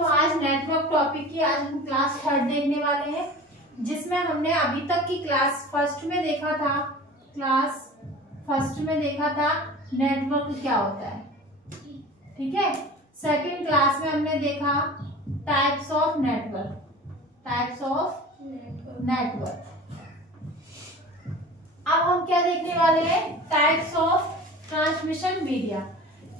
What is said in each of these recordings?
तो आज network topic की आज हम क्लास 3 देखने वाले हैं, जिसमें हमने अभी तक की क्लास फर्स्ट में देखा था नेटवर्क क्या होता है। ठीक है, सेकंड क्लास में हमने देखा टाइप्स ऑफ नेटवर्क। अब हम क्या देखने वाले हैं, टाइप्स ऑफ ट्रांसमिशन मीडिया।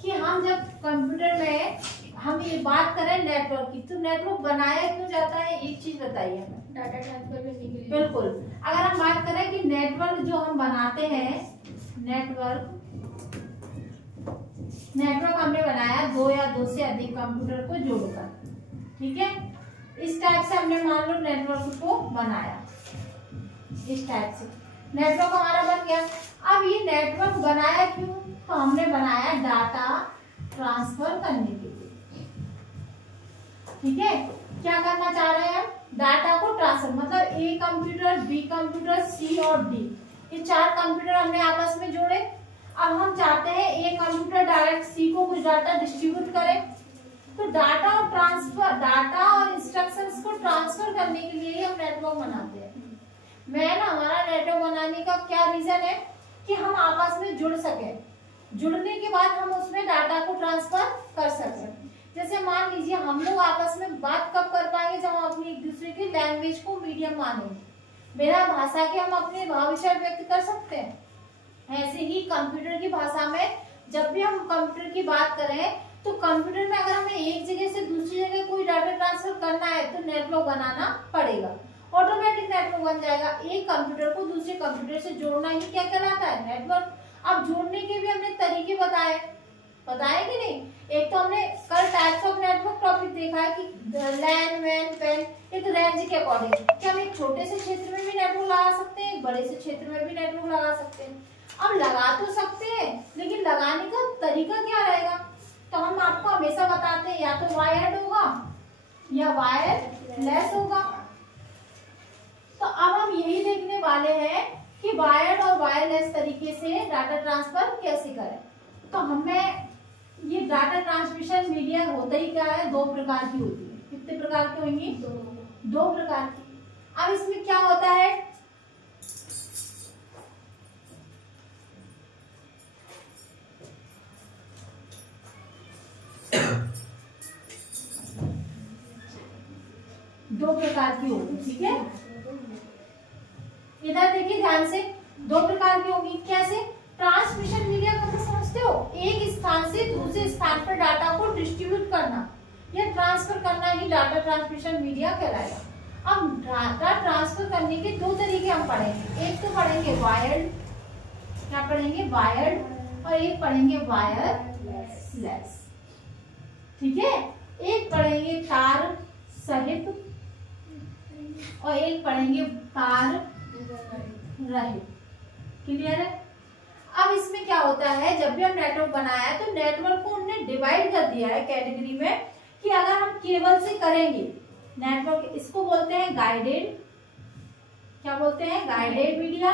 कि हम जब कंप्यूटर में हम ये बात करें नेटवर्क की, तो नेटवर्क बनाया क्यों जाता है, एक चीज बताइए हमें। डाटा ट्रांसफर करने के लिए। बिल्कुल, अगर हम बात करें कि नेटवर्क जो हम बनाते हैं, नेटवर्क हमने बनाया दो या दो से अधिक कंप्यूटर को जोड़कर। ठीक है, इस टाइप से हमने मान लो नेटवर्क को बनाया, इस टाइप से नेटवर्क हमारा बन गया। अब ये नेटवर्क बनाया क्यों, तो हमने बनाया डाटा ट्रांसफर करने के लिए। ठीक है, क्या करना चाह रहे हैं हम, डाटा को ट्रांसफर, मतलब ए कंप्यूटर, बी कंप्यूटर, सी और डी, ये चार कंप्यूटर हमने आपस में जोड़े। अब हम चाहते हैं ए कंप्यूटर डायरेक्ट सी को कुछ डाटा डिस्ट्रीब्यूट करे, तो डाटा और इंस्ट्रक्शंस को ट्रांसफर करने के लिए हम नेटवर्क बनाते हैं। हमारा नेटवर्क बनाने का क्या रीजन है कि हम आपस में जुड़ सके, जुड़ने के बाद हम उसमें डाटा को ट्रांसफर कर सके। जैसे मान लीजिए हम लोग आपस में बात कब कर पाएंगे, जब हम अपनी एक दूसरे की लैंग्वेज को मीडियम मानेंगे, बिना भाषा के हम अपने भाव विचार व्यक्त कर सकते हैं। ऐसे ही कंप्यूटर की भाषा में जब भी हम कंप्यूटर की बात करें, तो कंप्यूटर में अगर हमें एक जगह से दूसरी जगह कोई डाटा ट्रांसफर करना है तो नेटवर्क बनाना पड़ेगा, ऑटोमेटिक नेटवर्क बन जाएगा। एक कंप्यूटर को दूसरे कंप्यूटर से जोड़ना ही क्या कहलाता है, नेटवर्क। अब जोड़ने के भी हमने तरीके बताए कि नहीं। एक तो हमने कल टाइप्स ऑफ नेटवर्क टॉपिक देखा है कि लैन, वैन, पेन, ये तो रेंज के अकॉर्डिंग कि हम एक छोटे से क्षेत्र में भी नेटवर्क लगा सकते हैं, एक बड़े से क्षेत्र में भी नेटवर्क लगा सकते हैं। अब लगा तो सकते हैं, लेकिन लगाने का तरीका क्या रहेगा, तो हम आपको हमेशा बताते हैं या तो वायर्ड होगा या वायरलेस होगा। तो अब हम यही देखने वाले हैं कि वायर्ड और वायरलेस तरीके से डाटा ट्रांसफर कैसे करें। तो हमें ये डाटा ट्रांसमिशन मीडिया होता ही क्या है, दो प्रकार की होती है। कितने प्रकार की होंगी, दो प्रकार की। अब इसमें क्या होता है, दो प्रकार की होगी। ठीक है, इधर देखिए ध्यान से, दो प्रकार की होगी। कैसे, ट्रांसमिशन मीडिया को तो समझते हो, एक स्थान से दूसरे स्थान पर डाटा को डिस्ट्रीब्यूट करना या ट्रांसफर करना ही डाटा ट्रांसमिशन मीडिया कहलाएगा। अब डाटा ट्रांसफर करने के दो तरीके हम पढ़ेंगे, एक तो पढ़ेंगे वायर्ड, क्या पढ़ेंगे, वायर्ड, और एक पढ़ेंगे वायरलेस। ठीक है, एक पढ़ेंगे तार सहित और एक पढ़ेंगे तार रहित। क्लियर है। अब इसमें क्या होता है, जब भी हम नेटवर्क बनाया है तो नेटवर्क को उन्होंने डिवाइड कर दिया है कैटेगरी में, कि अगर हम केबल से करेंगे नेटवर्क, इसको बोलते हैं गाइडेड, क्या बोलते हैं, गाइडेड मीडिया,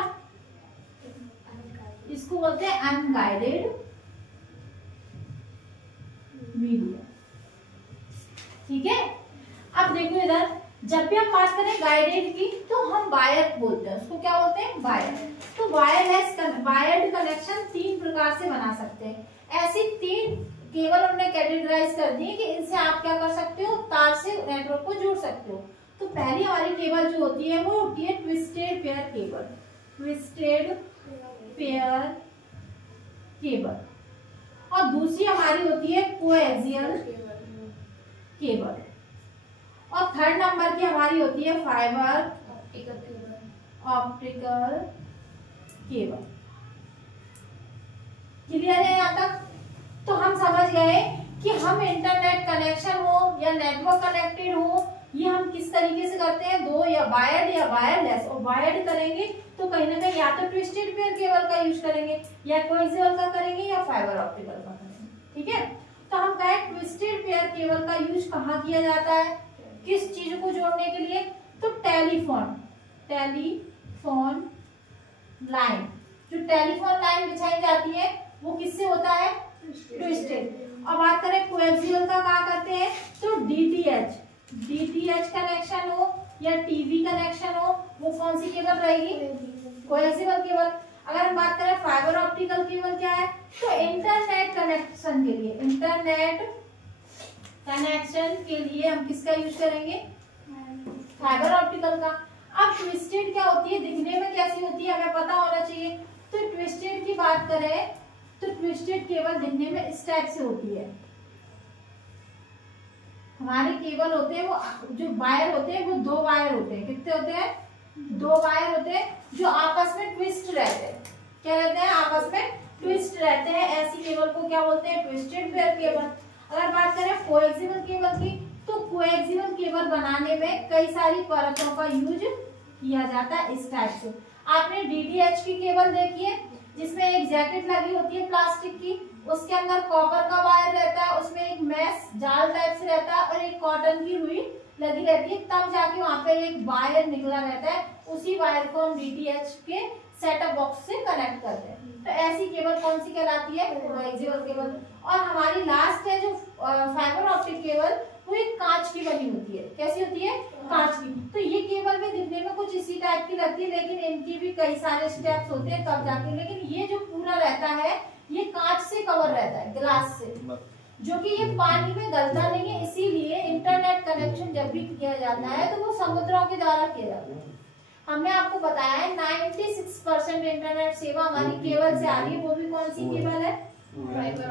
इसको बोलते हैं अनगाइडेड मीडिया। ठीक है, अब देखो इधर, जब भी हम बात करें गाइडेड की तो हम वायर बोलते हैं, उसको क्या बोलते हैं, वायर। तो वायर्ड कनेक्शन तीन प्रकार से बना सकते हैं। ऐसी तीन केबल हमने कैटेगराइज कर दी कि इनसे आप क्या कर सकते हो, तार से नेटवर्क को जोड़ सकते हो। तो पहली हमारी केबल जो होती है वो होती है ट्विस्टेड पेयर केबल, और दूसरी हमारी होती है कोएक्सियल केबल, और थर्ड नंबर की हमारी होती है फाइबर ऑप्टिकल केबल। क्लियर है यहाँ तक। तो हम समझ गए कि हम इंटरनेट कनेक्शन हो या नेटवर्क कनेक्टेड हो, ये हम किस तरीके से करते हैं, दो या वायर्ड या वायरलेस। और वायर्ड करेंगे तो कहीं ना कहीं या तो ट्विस्टेड पेयर केबल का यूज करेंगे, या कोएक्सियल का करेंगे, या फाइबर ऑप्टिकल का करेंगे। ठीक है, तो हम कहें ट्विस्टेड पेयर केबल का यूज कहाँ किया जाता है, किस चीज को जोड़ने के लिए, तो टेलीफोन लाइन, जो टेलीफोन लाइन बिछाई जाती है वो किससे होता है, ट्विस्टेड। अब बात करें कोएक्सियल का क्या करते हैं, तो डीटीएच, कौन सी केबल रहेगी? Coaxial cable. अगर हम बात करें फाइबर ऑप्टिकल केबल क्या है, तो इंटरनेट कनेक्शन के लिए, इंटरनेट कनेक्शन के लिए हम किसका यूज करेंगे? फाइबर ऑप्टिकल का। अब ट्विस्टेड क्या होती है, दिखने में कैसी होती है हमें पता होना चाहिए। तो ट्विस्टेड की बात करें तो ट्विस्टेड केबल दिखने में इस टाइप से होती है। हमारे केबल होते हैं वो जो वायर होते हैं वो 2 वायर होते हैं। कितने होते हैं? 2 वायर होते हैं जो आपस में ट्विस्ट रहते हैं। क्या रहते हैं? आपस में ट्विस्ट रहते हैं। ऐसी केबल को क्या बोलते हैं? Twisted pair cable. अगर बात करें कोएक्सियल केबल की, तो कोएक्सियल केबल बनाने में कई सारी परतों का यूज किया जाता है इस टाइप से। आपने डीटीएच की केबल देखी है जिसमें एक जैकेट लगी होती है प्लास्टिक की, उसके अंदर कॉपर का वायर रहता है, उसमें एक मैश जाल टाइप से रहता है और एक कॉटन की रुई लगी रहती है, तब जाके वहां पे एक वायर निकला रहता है। उसी वायर को हम डीटीएच के सेटअप बॉक्स से कनेक्ट करते हैं। तो ऐसी केबल कौन सी कहलाती है? Coaxial cable. और हमारी लास्ट है जो फाइबर ऑप्टिक केबल, वो एक कांच की बनी होती है। कैसी होती है? कांच की। तो ये केबल भी दिखने में कुछ इसी टाइप की लगती है, लेकिन इनकी भी कई सारे स्टेप्स होते हैं तब जाके। लेकिन ये जो पूरा रहता है ये कांच से कवर रहता है, ग्लास से, जो कि ये पानी में गलता नहीं है। इसीलिए इंटरनेट कनेक्शन जब भी किया जाता है तो वो समुद्रों के द्वारा किया जाता है। हमने आपको बताया है 96% इंटरनेट सेवा हमारी केबल से आ रही है। वो भी कौन सी केबल है? Fibre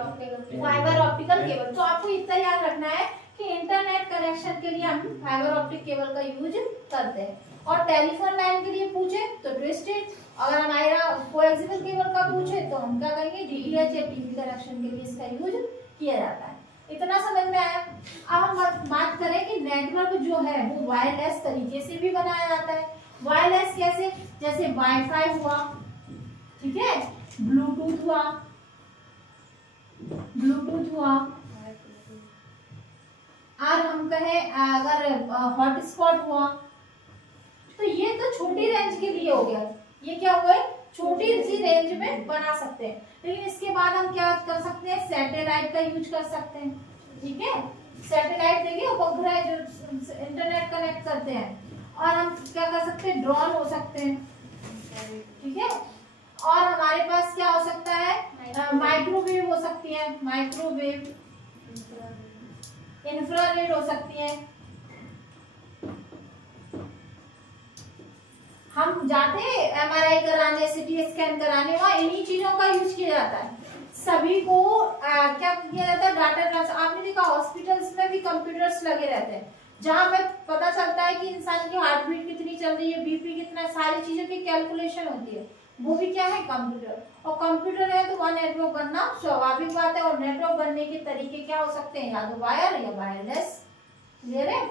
optical cable. तो आपको इतना याद रखना है कि इंटरनेट कनेक्शन के लिए हम फाइबर ऑप्टिक केबल का यूज करते हैं। और टेलीफोन लाइन के लिए पूछे तो ट्विस्टेड, अगर हमारा कोएक्सियल केबल का पूछे तो हम क्या कहेंगे? डीटीएच या टीवी कनेक्शन के लिए इसका यूज किया जाता है। इतना समझ में आया? अब हम बात करें कि नेटवर्क जो है वो वायरलेस तरीके से भी बनाया जाता है। वायरलेस कैसे? जैसे वाईफाई हुआ, ठीक है, ब्लूटूथ हुआ, और हम कहें अगर हॉटस्पॉट हुआ, तो ये तो छोटी रेंज के लिए हो गया। ये क्या हुआ? छोटी सी रेंज में बना सकते हैं। लेकिन इसके बाद हम क्या कर सकते हैं? सैटेलाइट का यूज कर सकते हैं। ठीक है, सैटेलाइट देखिए उपग्रह जो इंटरनेट कनेक्ट करते हैं। और हम क्या कर सकते हैं? ड्रोन हो सकते हैं। ठीक है, और हमारे पास क्या हो सकता है? माइक्रोवेव हो सकती है, माइक्रोवेव, इंफ्रारेड हो सकती है। हम जाते हैं एमआरआई कराने, सीटी स्कैन कराने, वहां इन्हीं चीजों का यूज किया जाता है। सभी को क्या किया जाता है? Data transfer. आपने देखा हॉस्पिटल्स में भी कंप्यूटर्स लगे रहते हैं जहां पे पता चलता है कि इंसान की हार्ट बीट कितनी चल रही है, बीपी कितना, सारी चीजों की कैलकुलेशन होती है। वो भी क्या है? कंप्यूटर। और कंप्यूटर है तो वहाँ नेटवर्क बनना स्वाभाविक बात है। और नेटवर्क बनने के तरीके क्या हो सकते हैं? या तो वायर या वायरलेस। क्लियर है?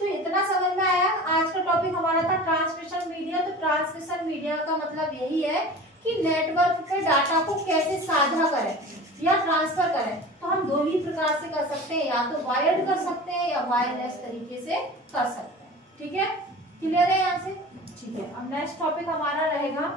तो इतना समझ में आया? आज का टॉपिक हमारा था ट्रांसमिशन मीडिया। तो ट्रांसमिशन मीडिया का मतलब यही है कि नेटवर्क पे डाटा को कैसे साझा करें या ट्रांसफर करें। तो हम 2 ही प्रकार से कर सकते हैं, या तो वायर्ड कर सकते हैं या वायरलेस तरीके से कर सकते हैं। ठीक है, क्लियर है यहाँ से? ठीक है, अब नेक्स्ट टॉपिक हमारा रहेगा